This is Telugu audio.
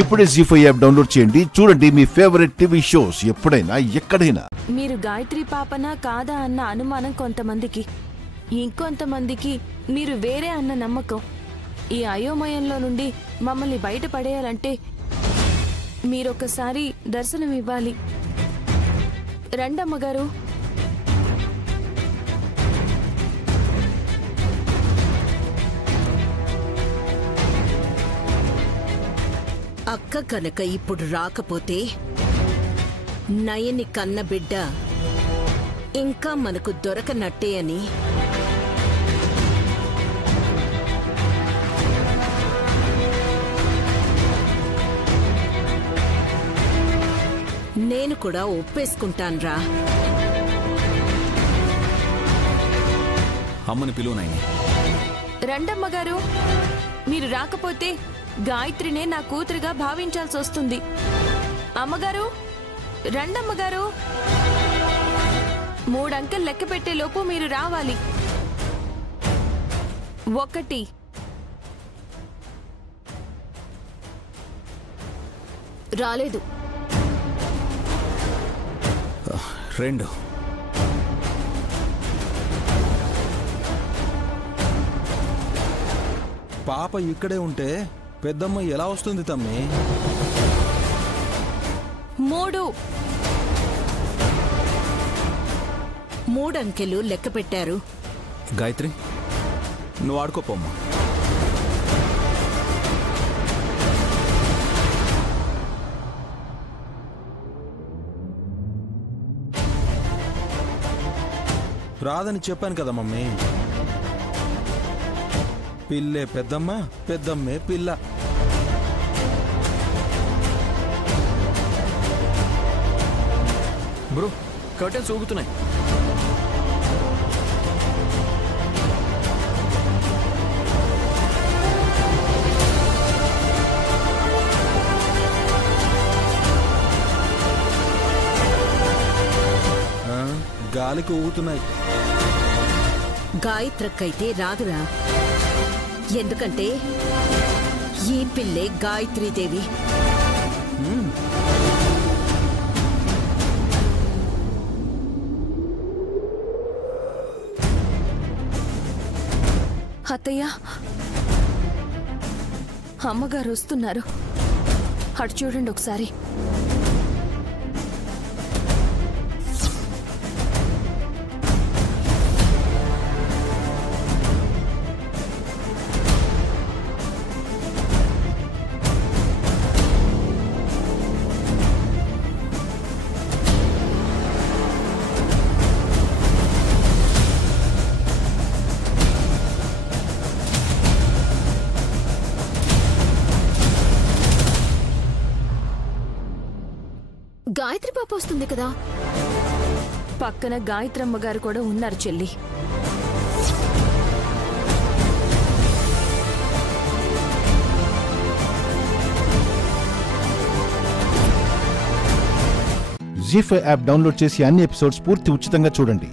ఇప్పుడే జీ5 యాప్ డౌన్లోడ్ చేయండి. చూడండి మీ ఫేవరెట్ టీవీ షోస్ ఎప్పుడైనా ఎక్కడైనా. మీరు గాయత్రి పాపనా కాదా అన్న అనుమానం కొంతమందికి, ఇంకొంతమందికి మీరు వేరే అన్న నమ్మకం. ఈ అయోమయంలో నుండి మమ్మల్ని బయటపడేయాలంటే మీరొకసారి దర్శనం ఇవ్వాలి. రండమ్మగారు. అక్క కనుక ఇప్పుడు రాకపోతే నయని కన్న బిడ్డ ఇంకా మనకు దొరకనట్టే అని నేను కూడా ఒప్పేసుకుంటాన్రా. అమ్మని పిలువు నాయని. రండమ్మగారు. మీరు రాకపోతే గాయత్రినే నా కూతురుగా భావించాల్సి వస్తుంది. అమ్మగారు రండమ్మగారు. 3 అంకెలు లెక్క పెట్టే లోపు మీరు రావాలి. 1 రాలేదు. 2 పాప ఇక్కడే ఉంటే పెద్దమ్మ ఎలా వస్తుంది తమ్మి? 3 అంకెలు లెక్క పెట్టారు. గాయత్రి నువ్వు ఆడుకోపోమ్మా. రాదని చెప్పాను కదా మమ్మీ. పిల్లే పెద్దమ్మ, పెద్దమ్మే పిల్ల. బ్రో కర్టెన్స్ ఊగుతున్నాయి. గాలికి ఊగుతున్నాయి. గాయత్రక్కైతే రాదురా. ఎందుకంటే ఈ పిల్లే గాయత్రీదేవి. అత్తయ్య, అమ్మగారు వస్తున్నారు. అటు చూడండి ఒకసారి. గాయత్రి పాప వస్తుంది కదా. పక్కన గాయత్రమ్మ గారు కూడా ఉన్నారు చెల్లి. జీ5 యాప్ డౌన్లోడ్ చేసి అన్ని ఎపిసోడ్స్ పూర్తి ఉచితంగా చూడండి.